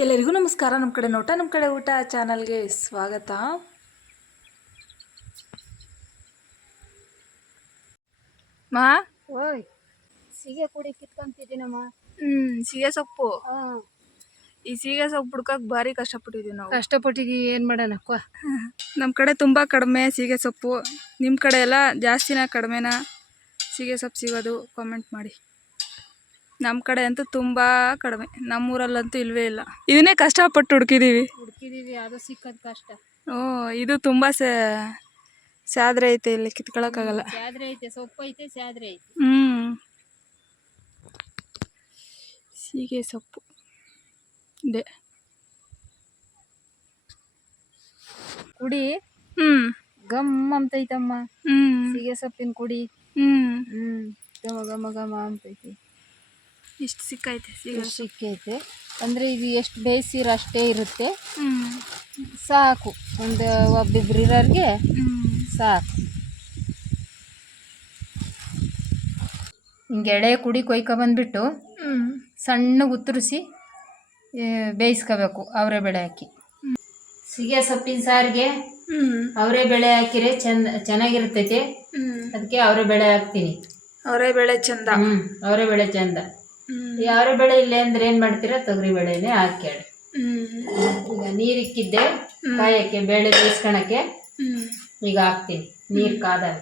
ಎಲ್ಲರಿಗೂ ನಮಸ್ಕಾರ. ನಮ್ಮ ಕಡೆ ನೋಟ ನಮ್ಮ ಕಡೆ ಊಟ ಚಾನಲ್ಗೆ ಸ್ವಾಗತ. ಮಾ ಓಯ್ ಸೀಗೆ ಕುಡಿ ಕಿತ್ಕೊಂತಿದ್ದೀನಮ್ಮ. ಸೀಗೆ ಸೊಪ್ಪು. ಈ ಸೀಗೆ ಸೊಪ್ಪು ಹುಡ್ಕಕ್ಕೆ ಭಾರಿ ಕಷ್ಟಪಟ್ಟಿದ್ದೀವಿ ನಾವು. ಕಷ್ಟಪಟ್ಟಿದ್ದೀವಿ, ಏನು ಮಾಡೋಣ ಅಕ್ಕ. ನಮ್ಮ ಕಡೆ ತುಂಬ ಕಡಿಮೆ ಸೀಗೆ ಸೊಪ್ಪು. ನಿಮ್ಮ ಕಡೆ ಎಲ್ಲ ಜಾಸ್ತಿನಾ ಕಡಿಮೆನಾ ಸೀಗೆ ಸೊಪ್ಪು ಸಿಗೋದು? ಕಾಮೆಂಟ್ ಮಾಡಿ. ನಮ್ಮ ಕಡೆ ಅಂತೂ ತುಂಬ ಕಡಿಮೆ, ನಮ್ಮೂರಲ್ಲಂತೂ ಇಲ್ವೇ ಇಲ್ಲ. ಇದನ್ನೇ ಕಷ್ಟಪಟ್ಟು ಹುಡುಕಿದ್ದೀವಿ, ಅದು ಸಿಕ್ಕದ ಕಷ್ಟ. ಇದು ತುಂಬ ಸ್ಯಾದ್ರೆ ಐತೆ, ಇಲ್ಲಿ ಕಿತ್ಕೊಳಕ್ಕಾಗಲ್ಲ. ಸ್ಯಾದ್ರೆ ಐತೆ, ಸೊಪ್ಪು ಐತೆ, ಸ್ಯಾದ್ರೆ ಐತೆ. ಸೀಗೆ ಸೊಪ್ಪು ಇದೆ. ಕುಡಿ ಗಮ್ ಅಂತೈತಮ್ಮ. ಸೀಗೆ ಸೊಪ್ಪಿನ ಕುಡಿ. ಘಮ ಘಮ ಘಮ ಅಂತೈತಿ. ಇಷ್ಟು ಸಿಕ್ಕೈತೆ ಸೀಗೆ ಸಿಕ್ಕೈತೆ ಅಂದರೆ ಇದು ಎಷ್ಟು ಬೇಯಿಸಿರೋ ಅಷ್ಟೇ ಇರುತ್ತೆ. ಸಾಕು, ಒಂದು ಒಬ್ಬಿಬ್ರು ಇರೋರಿಗೆ ಸಾಕು. ಹಿಂಗೆ ಎಳೆ ಕುಡಿ ಕೊಯ್ಕೊಬಂದ್ಬಿಟ್ಟು ಸಣ್ಣಗೆ ಉತ್ತರಿಸಿ ಬೇಯಿಸ್ಕೋಬೇಕು ಅವರೇ ಬೇಳೆ ಹಾಕಿ. ಸೀಗೆ ಸೊಪ್ಪಿನ ಸಾರಿಗೆ ಅವರೇ ಬೇಳೆ ಹಾಕಿರೆ ಚೆನ್ನಾಗಿರ್ತೈತೆ. ಅದಕ್ಕೆ ಅವರೇ ಬೇಳೆ ಹಾಕ್ತೀನಿ. ಅವರೇ ಬೇಳೆ ಚಂದ. ಅವರೇ ಬೇಳೆ ಚಂದ. ಅವರೇ ಬೇಳೆ ಇಲ್ಲ ಅಂದ್ರೆ ಏನು ಮಾಡ್ತೀರಾ, ತೊಗರಿ ಬೇಳೆನೇ ಹಾಕ್ಯಾಡಿ. ಈಗ ನೀರಿಕ್ಕಿದ್ದೆ ಕಾಯಕ್ಕೆ, ಬೇಳೆ ಬೇಯಿಸ್ಕೊಳಕ್ಕೆ. ಈಗ ಹಾಕ್ತೀನಿ, ನೀರು ಕಾದಾಗ.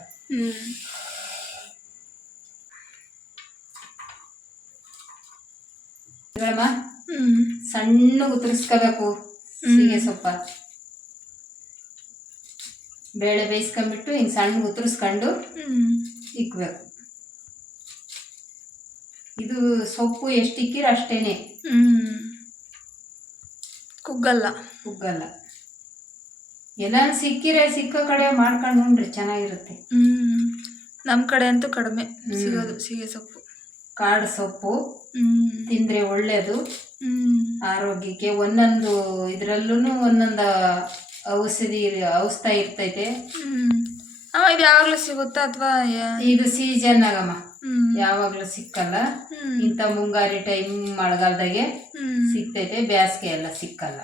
ಸಣ್ಣ ಉತ್ತರಿಸ್ಕೋಬೇಕು ಸೀಗೆ ಸೊಪ್ಪ. ಬೇಳೆ ಬೇಯಿಸ್ಕೊಂಡ್ಬಿಟ್ಟು ಹಿಂಗೆ ಸಣ್ಣ ಉತ್ತರಿಸ್ಕೊಂಡು ಇಕ್ಬೇಕು. ಇದು ಸೊಪ್ಪು ಎಷ್ಟು ಇಕ್ಕಿರ ಅಷ್ಟೇನೆ, ಕುಗ್ಗಲ್ಲ. ಎಲ್ಲ ಸಿಕ್ಕೋ ಕಡೆ ಮಾಡ್ಕೊಂಡು ಉಂಡ್ರಿ ಚೆನ್ನಾಗಿರುತ್ತೆ. ನಮ್ಮ ಕಡೆ ಅಂತೂ ಕಡಿಮೆ ಸಿಗೋದು ಸೀಗೆ ಸೊಪ್ಪು. ಕಾಡು ಸೊಪ್ಪು ತಿಂದ್ರೆ ಒಳ್ಳೇದು ಆರೋಗ್ಯಕ್ಕೆ. ಒಂದೊಂದು ಇದ್ರಲ್ಲೂ ಒಂದೊಂದು ಔಷಧಿ ಇರ್ತೈತೆ. ಇದು ಯಾವಾಗಲೂ ಸಿಗುತ್ತಾ ಅಥವಾ ಇದು ಸೀಸನ್ ಆಗಮ್ಮ, ಯಾವಾಗಲೂ ಸಿಕ್ಕಲ್ಲ. ಇಂಥ ಮುಂಗಾರಿ ಟೈಮ್ ಮಳೆಗಾಲದಾಗೆ ಸಿಗ್ತೈತೆ, ಬೇಸಿಗೆ ಎಲ್ಲ ಸಿಕ್ಕಲ್ಲ.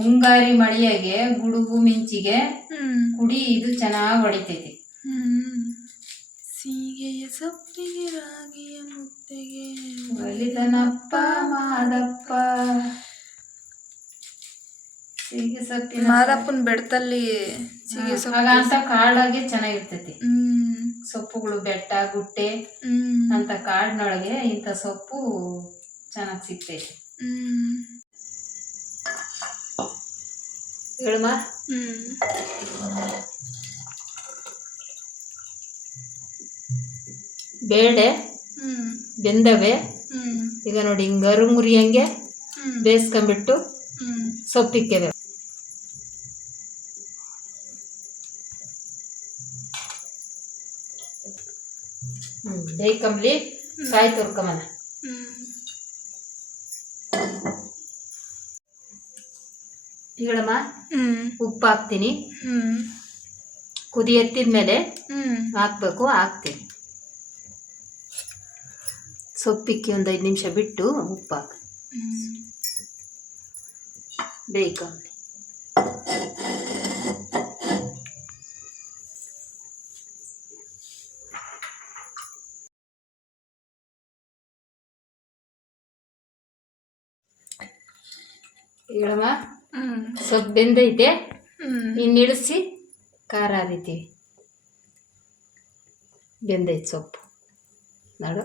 ಮುಂಗಾರಿ ಮಳೆಯಾಗೆ ಗುಡುಗು ಮಿಂಚಿಗೆ ಕುಡಿ, ಇದು ಚೆನ್ನಾಗಿ ಹೊಡಿತೈತಿ. ಸೀಗೆಯ ಸೊಪ್ಪಿಗೆ ರಾಗಿಯ ಮುದ್ದೆಗೆ ಒಲಿದನಪ್ಪ ಮಾದಪ್ಪ. ಸೀಗೆ ಸೊಪ್ಪಿನ ಮಾದಪ್ಪನ ಬೆಟ್ಟದಲ್ಲಿ ಸೀಗೆ ಸೊಪ್ಪು ಅಂತ ಕಾಡಾಗೆ ಚೆನ್ನಾಗಿರ್ತೈತಿ. ಸೊಪ್ಪುಗಳು ಬೆಟ್ಟ ಗುಟ್ಟೆ ಅಂತ ಕಾಡಿನೊಳಗೆ ಇಂಥ ಸೊಪ್ಪು ಚೆನ್ನಾಗಿ ಸಿಗ್ತೈತಿ. ಹೇಳಮ್ಮ. ಬೇಳೆ ಬೆಂದವೆ. ಈಗ ನೋಡಿ ಹಿಂಗೆ ಅರುಮುರಿಯಂಗೆ ಬೇಯಿಸ್ಕೊಂಡ್ಬಿಟ್ಟು ಸೊಪ್ಪಿಕ್ಕೆಬೇಕು. ಬೇಯ್ಕಂಬ್ಲಿ ಕಾಯಿ ತುರ್ಕೊಂಬನ. ಈಗಳಮ್ಮ ಉಪ್ಪು ಹಾಕ್ತೀನಿ. ಕುದಿ ಎತ್ತಿದ್ಮೇಲೆ ಹಾಕ್ಬೇಕು, ಹಾಕ್ತೀನಿ. ಸೊಪ್ಪಿಕ್ಕಿ ಒಂದು 5 ನಿಮಿಷ ಬಿಟ್ಟು ಉಪ್ಪು ಹಾಕಿ ಬೇಯ್ಕಂಬ್ಲಿ. ಹೇಳಮ್ಮ, ಸೊಪ್ಪು ಬೆಂದೈತೆ, ಇನ್ನಿಳಿಸಿ ಖಾರ ಹರಿತೀವಿ. ಬೆಂದೈತೆ ಸೊಪ್ಪು ನೋಡು.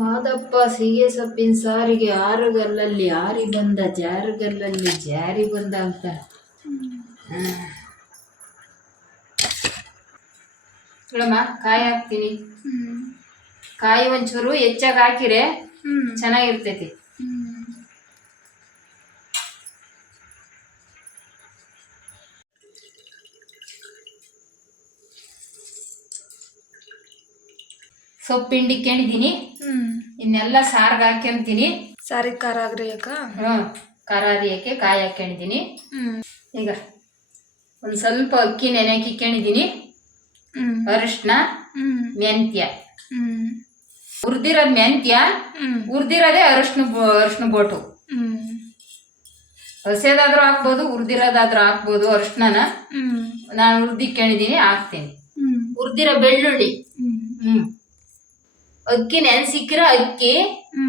ಮಾದಪ್ಪ ಸೀಗೆ ಸೊಪ್ಪಿನ ಸಾರಿಗೆ ಆರುಗಲ್ಲಲ್ಲಿ ಆರಿ ಬಂದ, ಜಾರುಗಲ್ಲಲ್ಲಿ ಜಾರಿ ಬಂದ ಅಂತ. ಹೇಳಮ್ಮ, ಕಾಯಿ ಹಾಕ್ತೀನಿ. ಕಾಯಿ ಒಂಚೂರು ಹೆಚ್ಚಾಗಿ ಹಾಕಿರೆ ಚೆನ್ನಾಗಿರ್ತೈತಿ. ಸೊಪ್ಪು ಹಿಂಡಿಕೊಂಡಿದ್ದೀನಿ. ಇನ್ನೆಲ್ಲ ಸಾರ್ಗೆ ಹಾಕ್ಯಂತೀನಿ. ಸಾರಿಗೆ ಖಾರ ಆಗ್ರಿಯಕ್ಕ. ಖಾರ ಹರಿಯಕ್ಕೆ ಕಾಯಿ ಹಾಕ್ಕೊಂಡಿದ್ದೀನಿ. ಈಗ ಒಂದು ಸ್ವಲ್ಪ ಅಕ್ಕಿ ನೆನೆಗೆ ಇಕ್ಕೊಂಡಿದ್ದೀನಿ. ಅರಿಶಿನ, ಮೆಂತ್ಯ. ಹುರಿದಿರೋದು ಮೆಂತ್ಯ, ಹುರಿದಿರೋದೇ ಅರಿಶಿನ ಬೋಟು. ಹಸಿದಾದ್ರೂ ಹಾಕ್ಬೋದು, ಹುರಿದಿರೋದಾದ್ರೂ ಹಾಕ್ಬೋದು. ಅರಿಶಿನ ನಾನು ಹುರಿದಿಕ್ಕೊಂಡಿದ್ದೀನಿ, ಹಾಕ್ತೀನಿ. ಹುರಿದಿರೋ ಬೆಳ್ಳುಳ್ಳಿ, ಅಕ್ಕಿ ನೆನ್ಸಿಕ್ಕಿರೋ ಅಕ್ಕಿ,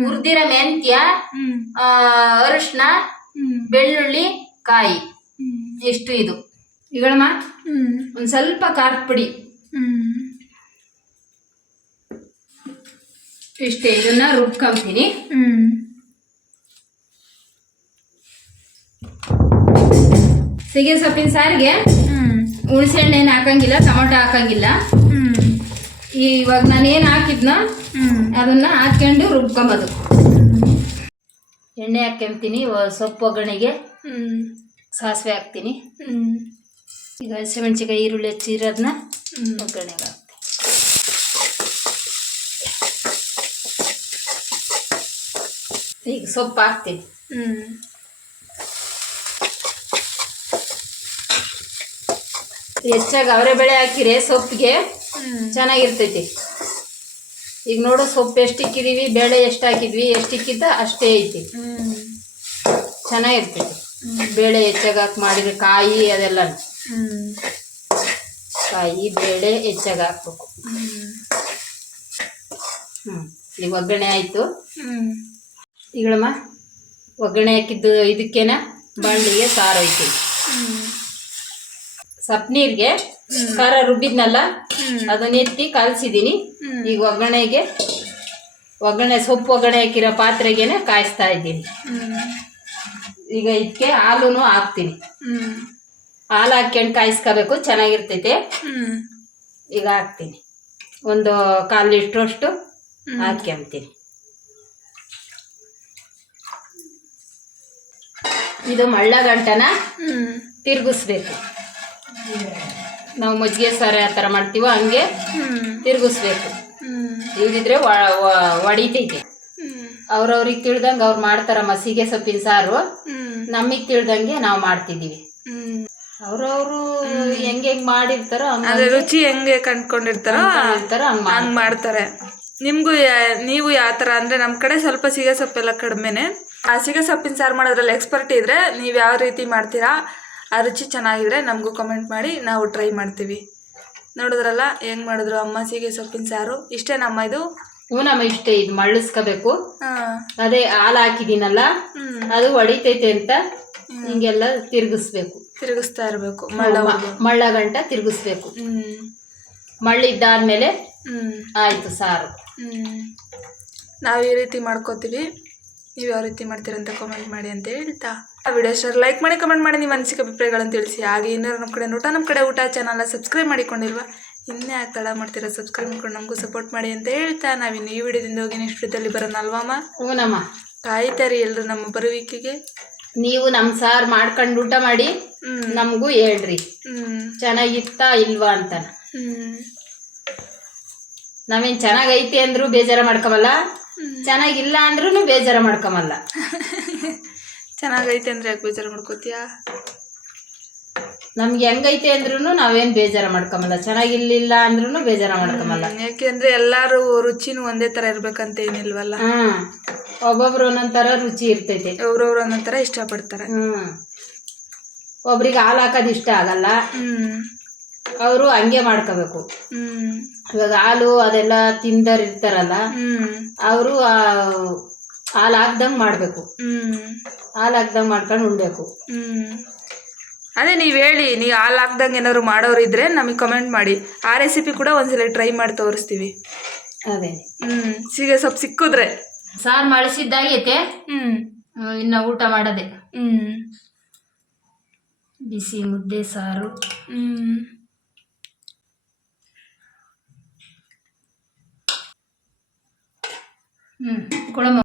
ಹುರಿದಿರೋ ಮೆಂತ್ಯ, ಅರಿಶಿನ, ಬೆಳ್ಳುಳ್ಳಿ, ಕಾಯಿ, ಎಷ್ಟು ಇದು ಇಗಳಮ್ಮ. ಒಂದ್ ಸ್ವಲ್ಪ ಖಾರದ ಪುಡಿ ಇಷ್ಟೇ. ಇದನ್ನ ರುಬ್ಕೊಂತೀನಿ. ಸೀಗೆ ಸೊಪ್ಪಿನ ಸಾರಿಗೆ ಹುಣಸೆ ಹಣ್ಣು ಏನು ಹಾಕಂಗಿಲ್ಲ, ಟೊಮೊಟೊ ಹಾಕಂಗಿಲ್ಲ. ಇವಾಗ ನಾನೇನು ಹಾಕಿದ್ನೋ ಅದನ್ನ ಹಾಕ್ಕೊಂಡು ರುಬ್ಕೊಂಬೋದು. ಎಣ್ಣೆ ಹಾಕ್ಕೊಂತೀನಿ. ಸೊಪ್ಪು ಒಗ್ಗರಣೆಗೆ ಸಾಸಿವೆ ಹಾಕ್ತೀನಿ. ಈಗ ಹಸಿಮೆಣ್ಸಿಕಾಯಿ, ಈರುಳ್ಳಿ ಹೆಚ್ಚಿರೋದನ್ನ ಒಗ್ಗರಣೆಗೆ ಹಾಕ್ತೀನಿ. ಈಗ ಸೊಪ್ಪು ಹಾಕ್ತೀನಿ. ಹೆಚ್ಚಾಗಿ ಅವರೆಬೇಳೆ ಹಾಕಿರೆ ಸೊಪ್ಪಿಗೆ ಚೆನ್ನಾಗಿರ್ತೈತಿ. ಈಗ ನೋಡು ಸೊಪ್ಪು ಎಷ್ಟು ಇಕ್ಕಿದೀವಿ, ಬೇಳೆ ಎಷ್ಟು ಹಾಕಿದ್ವಿ, ಎಷ್ಟು ಇಕ್ಕಿದ್ದ ಅಷ್ಟೇ ಐತಿ, ಚೆನ್ನಾಗಿರ್ತೈತಿ. ಬೇಳೆ ಹೆಚ್ಚಾಗಿ ಹಾಕಿ ಮಾಡಿದ್ರೆ ಕಾಯಿ ಅದೆಲ್ಲ ಕಾಯಿ ಬೇಳೆ ಹೆಚ್ಚಾಗಿ ಹಾಕ್ಬೇಕು. ಈಗ ಒಗ್ಗರಣೆ ಆಯ್ತು. ಈಗಳಮ್ಮ ಒಗ್ಗರಣೆ ಹಾಕಿದ್ದು ಇದಕ್ಕೇನ ಬಾಣಲಿಗೆ ಸಾರು ಐತಿ. ಸಪ್ನೀರ್ಗೆ ಖಾರ ರುಬ್ಬಿದ್ನಲ್ಲ ಅದನ್ನ ಎತ್ತಿ ಕಲಸಿದೀನಿ. ಈಗ ಒಗ್ಗರಣೆ ಸೊಪ್ಪು ಒಗ್ಗರಣೆ ಹಾಕಿರೋ ಪಾತ್ರೆಗೇನೆ ಕಾಯಿಸ್ತಾ ಇದ್ದೀನಿ. ಈಗ ಇದಕ್ಕೆ ಹಾಲುನು ಹಾಕ್ತೀನಿ. ಹಾಲು ಹಾಕ್ಕೊಂಡು ಕಾಯಿಸ್ಕೋಬೇಕು, ಚೆನ್ನಾಗಿರ್ತೈತೆ. ಈಗ ಹಾಕ್ತೀನಿ. ಒಂದು 1/4 ಲೀಟ್ರಷ್ಟು ಹಾಕ್ಕೊಂತೀನಿ. ಇದು ಮಳ್ಳ ಗಂಟನ ತಿರುಗಿಸ್ಬೇಕು. ನಾವು ಮಜ್ಜಿಗೆ ಸಾರು ಯಾವ ಥರ ಮಾಡ್ತೀವೋ ಹಂಗೆ ತಿರುಗಿಸ್ಬೇಕು. ಇಲ್ದಿದ್ರೆ ಒಡಿತೈತೆ. ಅವ್ರವ್ರಿಗೆ ತಿಳ್ದಂಗೆ ಅವ್ರು ಮಾಡ್ತಾರ ಮಸಿಗೆ ಸೊಪ್ಪಿನ ಸಾರು. ನಮಗೆ ತಿಳ್ದಂಗೆ ನಾವು ಮಾಡ್ತಿದ್ದೀವಿ. ಅವ್ರವ್ರು ಹೆಂಗೆ ಮಾಡಿರ್ತಾರೋ ರುಚಿ ಹೆಂಗೆ ಕಂಡ್ಕೊಂಡಿರ್ತಾರೋ ಹಂಗೆ ಮಾಡ್ತಾರೆ. ನೀವು ಯಾವ ಥರ ಅಂದರೆ ನಮ್ಮ ಕಡೆ ಸ್ವಲ್ಪ ಸೀಗೆ ಸೊಪ್ಪೆಲ್ಲ ಕಡಿಮೆನೆ. ಆ ಸೀಗೆ ಸೊಪ್ಪಿನ ಸಾರು ಮಾಡೋದ್ರಲ್ಲಿ ಎಕ್ಸ್ಪರ್ಟ್ ಇದ್ದರೆ ನೀವು ಯಾವ ರೀತಿ ಮಾಡ್ತೀರಾ, ಆ ರುಚಿ ಚೆನ್ನಾಗಿದ್ರೆ ನಮಗೂ ಕಮೆಂಟ್ ಮಾಡಿ, ನಾವು ಟ್ರೈ ಮಾಡ್ತೀವಿ. ನೋಡಿದ್ರಲ್ಲ ಹೆಂಗೆ ಮಾಡಿದ್ರು ಅಮ್ಮ ಸೀಗೆ ಸೊಪ್ಪಿನ ಸಾರು. ಇಷ್ಟೇ ನಮ್ಮ ಇದು ನಮ್ಮ ಇಷ್ಟೇ. ಇದು ಮಳ್ಳಿಸ್ಕೋಬೇಕು. ಅದೇ ಹಾಲು ಹಾಕಿದ್ದೀನಲ್ಲ ಅದು ಹೊಡಿತೈತೆ ಅಂತ ಹಿಂಗೆಲ್ಲ ತಿರುಗಿಸ್ತಾ ಇರಬೇಕು. ಮಳ್ಳ ಗಂಟ ತಿರುಗಿಸ್ಬೇಕು. ಮಳ್ಳಿದ್ದಾದ್ಮೇಲೆ ಆಯ್ತು ಸಾರು. ನಾವು ಈ ರೀತಿ ಮಾಡ್ಕೋತೀವಿ. ನೀವು ಯಾವ ರೀತಿ ಮಾಡ್ತೀರಂತ ಕಮೆಂಟ್ ಮಾಡಿ ಅಂತ ಹೇಳ್ತಾ ಆ ವಿಡಿಯೋ ಇಷ್ಟ ಲೈಕ್ ಮಾಡಿ, ಕಮೆಂಟ್ ಮಾಡಿ, ನಿಮ್ಮ ಅನಿಸಿಕೆ ಅಭಿಪ್ರಾಯಗಳನ್ನು ತಿಳಿಸಿ. ಹಾಗೆ ಇನ್ನೂ ನಮ್ಮ ಕಡೆ ಊಟ ಚಾನಲ್ನ ಸಬ್ಸ್ಕ್ರೈಬ್ ಮಾಡಿಕೊಂಡಿಲ್ವಾ, ಇನ್ನೇ ತಡ ಮಾಡ್ತೀರಾ, ಸಬ್ಸ್ಕ್ರೈಬ್ ಮಾಡ್ಕೊಂಡು ನಮಗೂ ಸಪೋರ್ಟ್ ಮಾಡಿ ಅಂತ ಹೇಳ್ತಾ ನಾವಿನ್ನು ಈ ವಿಡಿಯೋದಿಂದ ಹೋಗಿ ನೆಕ್ಸ್ಟ್ ವಿಡಿಯೋದಲ್ಲಿ ಬರೋಣ ಅಲ್ವಮ್ಮ? ಹೂನಮ್ಮ. ಕಾಯ್ತಾರಿ ಎಲ್ಲರೂ ನಮ್ಮ ಬರುವಿಕೆಗೆ. ನೀವು ನಮ್ಮ ಸಾರು ಮಾಡ್ಕೊಂಡು ಊಟ ಮಾಡಿ ನಮಗೂ ಹೇಳ್ರಿ ಚೆನ್ನಾಗಿತ್ತಾ ಇಲ್ವಾ ಅಂತ. ನಾವೇನು ಚೆನ್ನಾಗೈತೆ ಅಂದ್ರೂ ಬೇಜಾರ ಮಾಡ್ಕೊಮಲ್ಲ, ಚೆನ್ನಾಗಿಲ್ಲ ಅಂದ್ರೂ ಬೇಜಾರ ಮಾಡ್ಕೊಮಲ್ಲ. ಚೆನ್ನಾಗೈತೆ ಅಂದ್ರೆ ಯಾಕೆ ಬೇಜಾರು ಮಾಡ್ಕೋತೀಯಾ? ನಮ್ಗೆ ಹೆಂಗೈತೆ ಅಂದ್ರೂ ನಾವೇನು ಬೇಜಾರ ಮಾಡ್ಕೊಮಲ್ಲ, ಚೆನ್ನಾಗಿರ್ಲಿಲ್ಲ ಅಂದ್ರೂ ಬೇಜಾರ ಮಾಡ್ಕೊಮಲ್ಲ. ಯಾಕೆಂದ್ರೆ ಎಲ್ಲಾರು ರುಚಿನೂ ಒಂದೇ ಥರ ಇರ್ಬೇಕಂತ ಏನಿಲ್ವಲ್ಲ. ಒಬ್ಬೊಬ್ರು ಒಂದೊಂಥರ ರುಚಿ ಇರ್ತೈತೆ, ಒಬ್ರೊಬ್ರು ಒಂದೊಂಥರ ಇಷ್ಟಪಡ್ತಾರೆ. ಒಬ್ರಿಗೆ ಹಾಲು ಹಾಕೋದು ಇಷ್ಟ ಆಗಲ್ಲ, ಅವರು ಹಂಗೆ ಮಾಡ್ಕೋಬೇಕು. ಇವಾಗ ಹಾಲು ಅದೆಲ್ಲ ತಿಂದರ್ ಇರ್ತಾರಲ್ಲ, ಅವರು ಹಾಲು ಹಾಕ್ದಂಗೆ ಮಾಡಬೇಕು. ಹಾಲು ಹಾಕ್ದಂಗೆ ಮಾಡ್ಕೊಂಡು ಉಣ್ಬೇಕು. ಅದೇ ನೀವು ಹೇಳಿ, ನೀವು ಹಾಲು ಹಾಕ್ದಂಗೆ ಏನಾದ್ರು ಮಾಡೋರು ಇದ್ರೆ ನಮಗೆ ಕಮೆಂಟ್ ಮಾಡಿ. ಆ ರೆಸಿಪಿ ಕೂಡ ಒಂದ್ಸಲ ಟ್ರೈ ಮಾಡಿ ತೋರಿಸ್ತೀವಿ. ಅದೇ ಸೀಗೆ ಸೊಪ್ಪು ಸಿಕ್ಕಿದ್ರೆ ಸಾರು ಮಾಡಿಸಿದ್ದಾಗೈತೆ. ಇನ್ನು ಊಟ ಮಾಡೋದೆ. ಬಿಸಿ ಮುದ್ದೆ ಸಾರು. ಕೊಳಮ